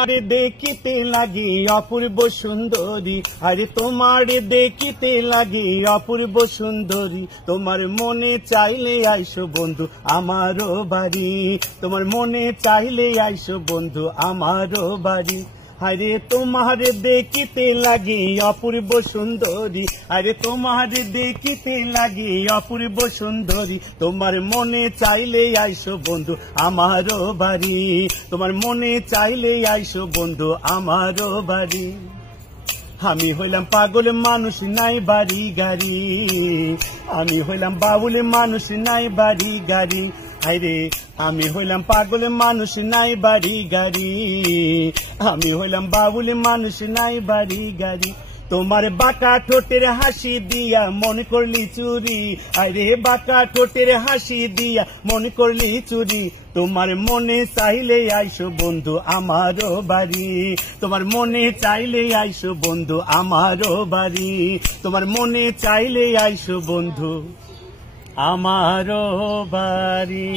আরে দেখিতে লাগি অপূর্ব সুন্দরী, আরে তোমার দেখিতে লাগি অপূর্ব সুন্দরী। তোমার মনে চাইলে আইসো বন্ধু আমারও বাড়ি, তোমার মনে চাইলে আইসো বন্ধু আমারও বাড়ি। আরে তোমার দেখিতে লাগি অপূর্ব সুন্দরী, আরে তোমার দেখিতে লাগি অপূর্ব সুন্দরী। তোমার মনে চাইলে আইসো বন্ধু আমারও বাড়ি, তোমার মনে চাইলে আইসো বন্ধু আমারও বাড়ি। আমি হইলাম পাগল মানুষ নাই বাড়ি গাড়ি, আমি হইলাম বাউল মানুষ নাই বাড়ি গাড়ি। আরে আমি হইলাম পাগল মানুষ নাই বাড়ি গাড়ি, আমি হইলাম বাউল মানুষ নাই বাড়ি গাড়ি। তোমার বাঁকা ঠোঁটের হাসি দিয়া মন করলি চুরি, আরে বাঁকা ঠোঁটের হাসি দিয়া মন করলি চুরি। তোমার মনে চাইলে আইসো বন্ধু আমারও বাড়ি, তোমার মনে চাইলে আইসো বন্ধু আমারও বাড়ি, তোমার মনে চাইলে আইসো বন্ধু আমারও বাড়ি।